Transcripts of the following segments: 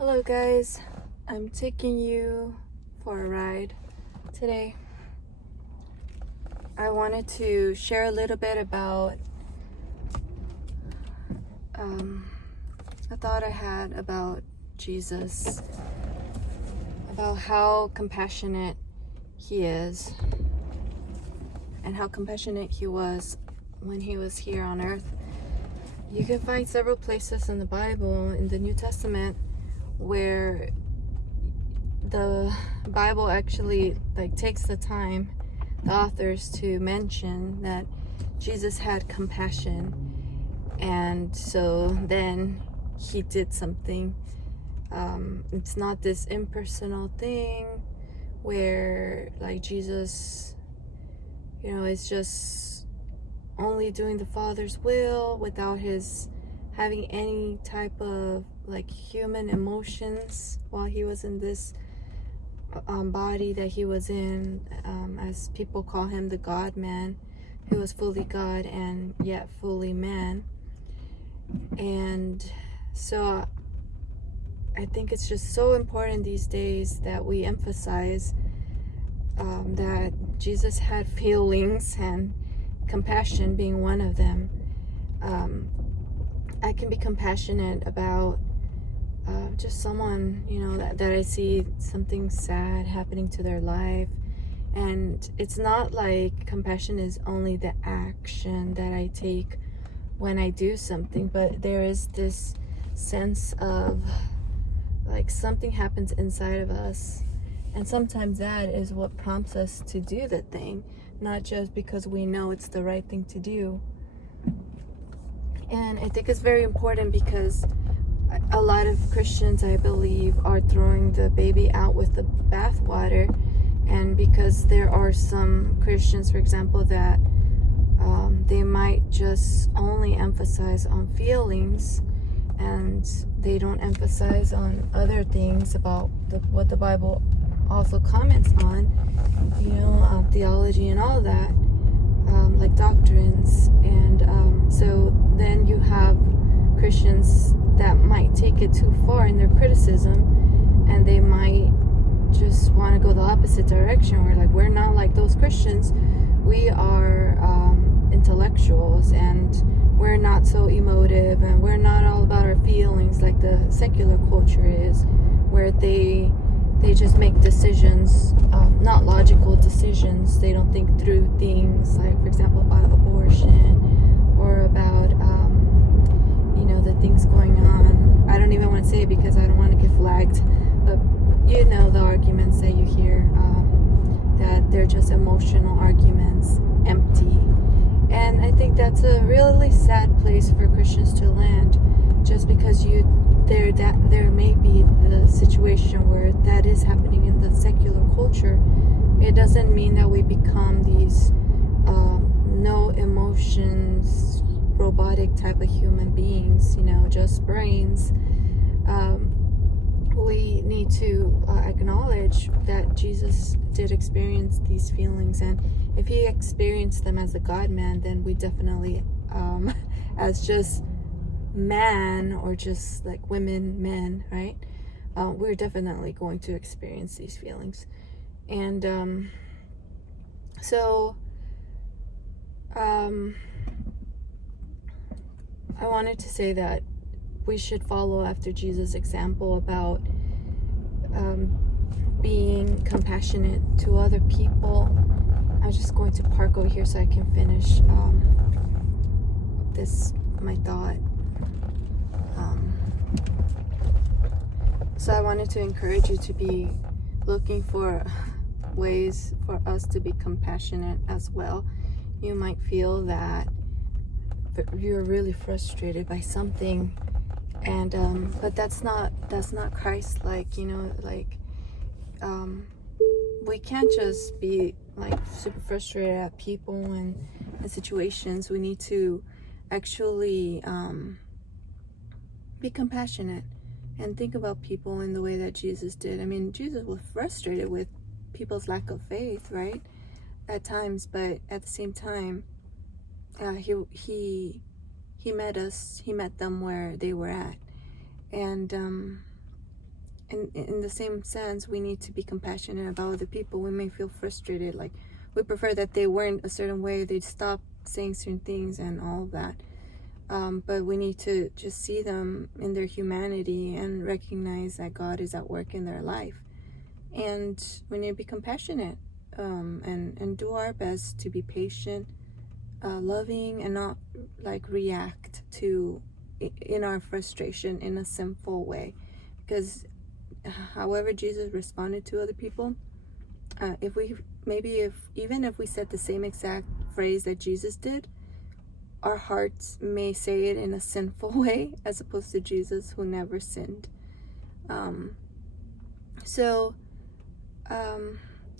Hello guys, I'm taking you for a ride today. I wanted to share a little bit about a thought I had about Jesus, about how compassionate he is and how compassionate he was when he was here on earth. You can find several places in the Bible, in the New Testament, where the Bible actually takes the time, the authors, to mention that Jesus had compassion, and so then he did something. It's not this impersonal thing where Jesus is just only doing the Father's will without his having any type of human emotions while he was in this body that he was in, as people call him, the God-man, who was fully God and yet fully man. And so I think it's just so important these days that we emphasize that Jesus had feelings, and compassion being one of them. I can be compassionate about just someone, that I see something sad happening to their life. And it's not like compassion is only the action that I take when I do something, but there is this sense of something happens inside of us. And sometimes that is what prompts us to do the thing, not just because we know it's the right thing to do. And I think it's very important because a lot of Christians, I believe, are throwing the baby out with the bathwater. And because there are some Christians, for example, that they might just only emphasize on feelings, and they don't emphasize on other things about what the Bible also comments on, theology and all that, like doctrines. And so then you have Christians that might take it too far in their criticism, and they might just want to go the opposite direction, where we're not like those Christians. We are intellectuals, and we're not so emotive, and we're not all about our feelings like the secular culture is, where they just make decisions, not logical decisions. They don't think through things, like, for example, about abortion, or about the things going on. I don't even want to say it because I don't want to get flagged, but the arguments that you hear, that they're just emotional arguments, empty. And I think that's a really sad place for Christians to land, just because there may be the situation where that is happening in the secular culture. It doesn't mean that we become these no emotions, robotic type of human beings, just brains. We need to acknowledge that Jesus did experience these feelings, and if he experienced them as a God-man, then we definitely, as just man, or just like women, men, right? We're definitely going to experience these feelings. And so I wanted to say that we should follow after Jesus' example about being compassionate to other people. I'm just going to park over here so I can finish my thought. So I wanted to encourage you to be looking for ways for us to be compassionate as well. You might feel that you're really frustrated by something, and but that's not Christ-like. We can't just be super frustrated at people and situations. We need to actually be compassionate and think about people in the way that Jesus did. I mean, Jesus was frustrated with people's lack of faith, right, at times, but at the same time, he met them where they were at. And in the same sense, we need to be compassionate about other people. We may feel frustrated, like we prefer that they weren't a certain way, they'd stop saying certain things and all of that. But we need to just see them in their humanity and recognize that God is at work in their life. And we need to be compassionate, and do our best to be patient, loving, and not like react to in our frustration in a sinful way. Because however Jesus responded to other people, if even if we said the same exact phrase that Jesus did, our hearts may say it in a sinful way, as opposed to Jesus, who never sinned.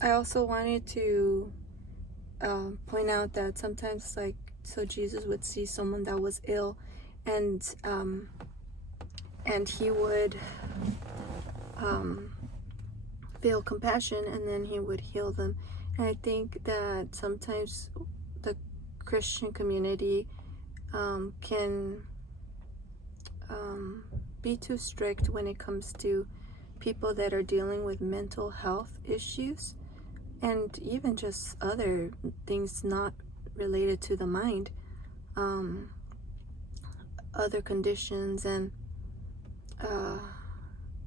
I also wanted to point out that sometimes, so Jesus would see someone that was ill, and he would feel compassion, and then he would heal them. And I think that sometimes the Christian community can be too strict when it comes to people that are dealing with mental health issues, and even just other things not related to the mind, other conditions. And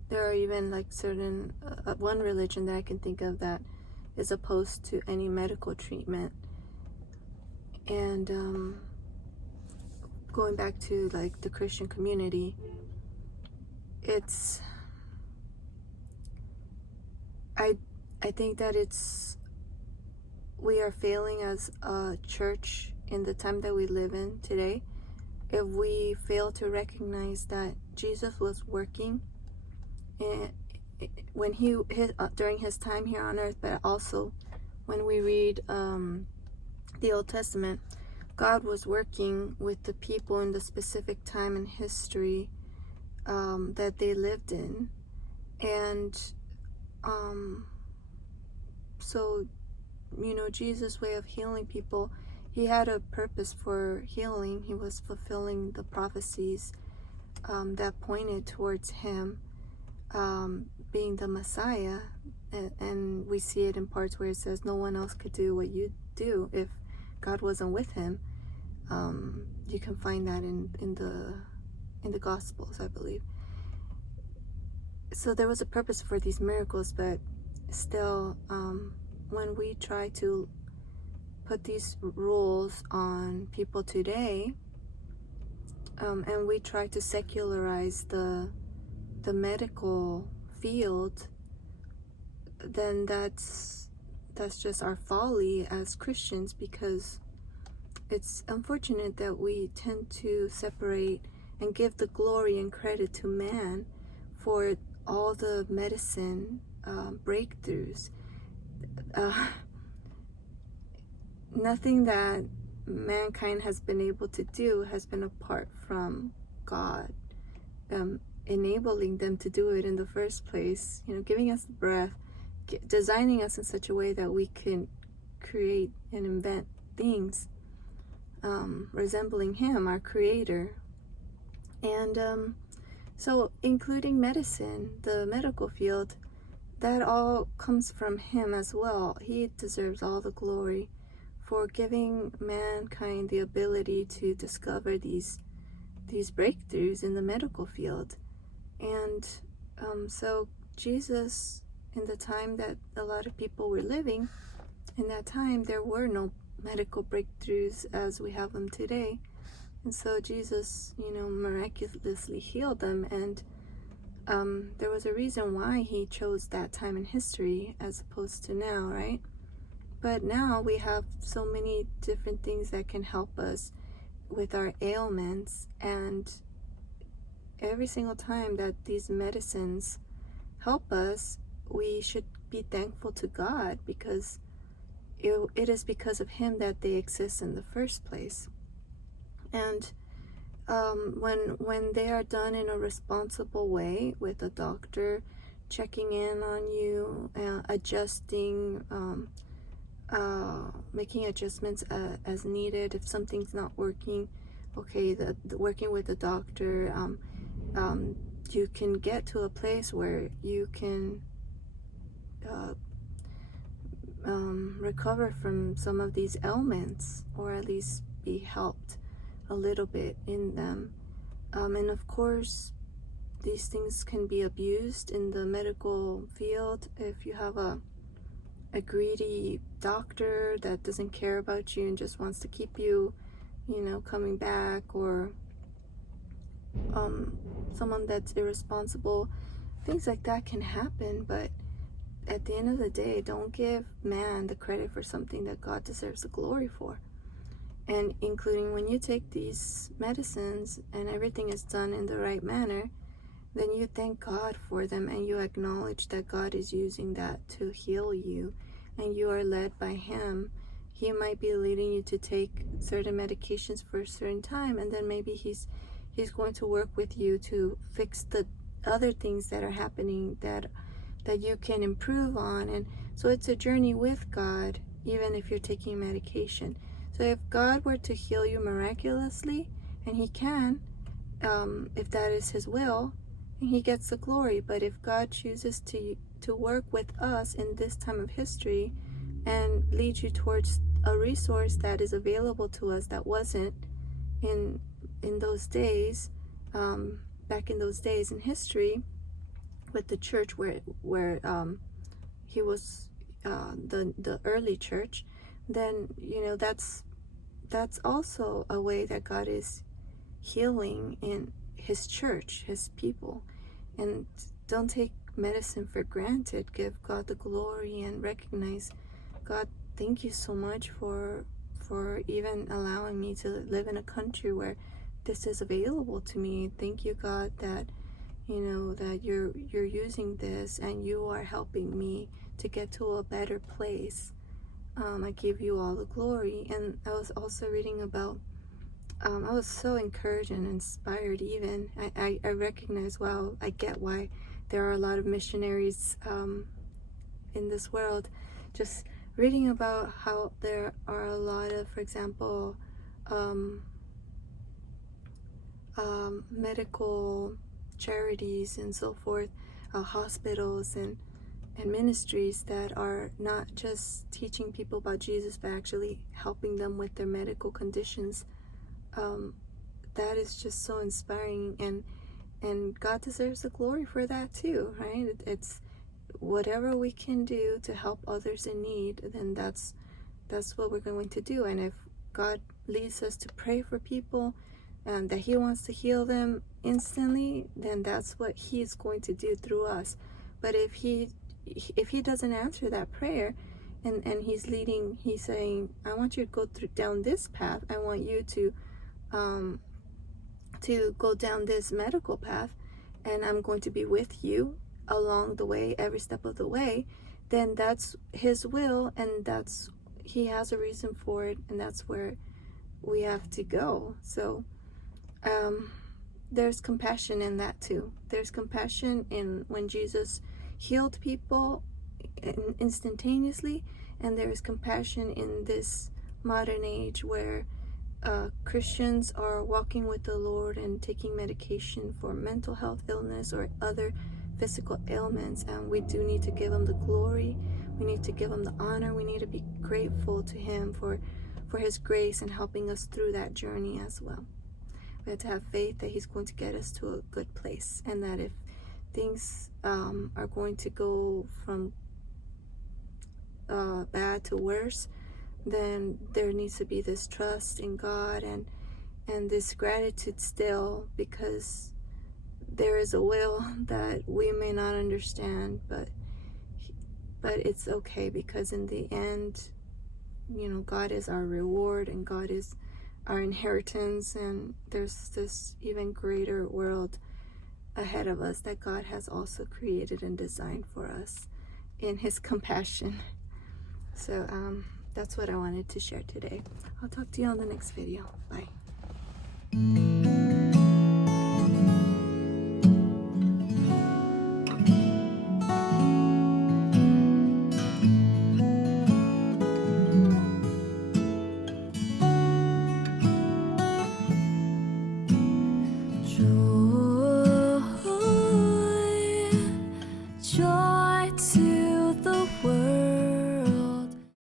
there are even like certain one religion that I can think of that is opposed to any medical treatment. And going back to like the Christian community, I think that we are failing as a church in the time that we live in today if we fail to recognize that Jesus was working when during his time here on earth. But also when we read the Old Testament, God was working with the people in the specific time in history that they lived in. And so, Jesus' way of healing people, he had a purpose for healing. He was fulfilling the prophecies that pointed towards him being the Messiah. And we see it in parts where it says no one else could do what you do if God wasn't with him. You can find that in the Gospels, I believe. So there was a purpose for these miracles, but still, when we try to put these rules on people today, and we try to secularize the medical field, then that's just our folly as Christians, because it's unfortunate that we tend to separate and give the glory and credit to man for all the medicine breakthroughs. Nothing that mankind has been able to do has been apart from God enabling them to do it in the first place, giving us the breath, designing us in such a way that we can create and invent things resembling him, our creator. And so including medicine, the medical field, that all comes from him as well. He deserves all the glory for giving mankind the ability to discover these breakthroughs in the medical field. And so Jesus, in the time that a lot of people were living, in that time there were no medical breakthroughs as we have them today. And so Jesus, miraculously healed them. And there was a reason why he chose that time in history as opposed to now, right? But now we have so many different things that can help us with our ailments. And every single time that these medicines help us, we should be thankful to God, because it is because of him that they exist in the first place. And when they are done in a responsible way, with a doctor checking in on you, adjusting, making adjustments as needed. If something's not working, okay, working with the doctor, you can get to a place where you can recover from some of these ailments, or at least be helped a little bit in them. And of course, these things can be abused in the medical field. If you have a greedy doctor that doesn't care about you and just wants to keep you, coming back, or someone that's irresponsible, things like that can happen. But at the end of the day, don't give man the credit for something that God deserves the glory for. And including when you take these medicines and everything is done in the right manner, then you thank God for them, and you acknowledge that God is using that to heal you, and you are led by Him. He might be leading you to take certain medications for a certain time, and then maybe He's going to work with you to fix the other things that are happening that you can improve on. And so it's a journey with God, even if you're taking medication. So if God were to heal you miraculously, and He can, if that is His will, and He gets the glory. But if God chooses to work with us in this time of history and lead you towards a resource that is available to us that wasn't in those days, back in those days in history, with the church where He was the early church, then that's also a way that God is healing in His church, His people. And don't take medicine for granted. Give God the glory and recognize, God, thank you so much for even allowing me to live in a country where this is available to me. Thank you, God, that that you're using this and you are helping me to get to a better place. I give you all the glory. And I was also reading about, I was so encouraged and inspired even. I recognize, wow, I get why there are a lot of missionaries in this world. Just reading about how there are a lot of, for example, medical charities and so forth, hospitals and ministries that are not just teaching people about Jesus, but actually helping them with their medical conditions. That is just so inspiring, and God deserves the glory for that too, right? It's whatever we can do to help others in need, then that's what we're going to do. And if God leads us to pray for people and that He wants to heal them instantly, then that's what He's going to do through us. But if he doesn't answer that prayer, and He's leading, He's saying, I want you to go down this path, I want you to go down this medical path, and I'm going to be with you along the way, every step of the way, then that's His will, and He has a reason for it, and that's where we have to go. So there's compassion in that too. There's compassion in when Jesus healed people instantaneously, and there is compassion in this modern age where Christians are walking with the Lord and taking medication for mental health illness or other physical ailments, and we do need to give Him the glory. We need to give Him the honor. We need to be grateful to Him for His grace and helping us through that journey as well. We have to have faith that He's going to get us to a good place, and that if things are going to go from bad to worse, then there needs to be this trust in God and this gratitude still, because there is a will that we may not understand, but it's okay, because in the end, God is our reward and God is our inheritance, and there's this even greater world ahead of us that God has also created and designed for us in His compassion. So that's what I wanted to share today. I'll talk to you on the next video. Bye.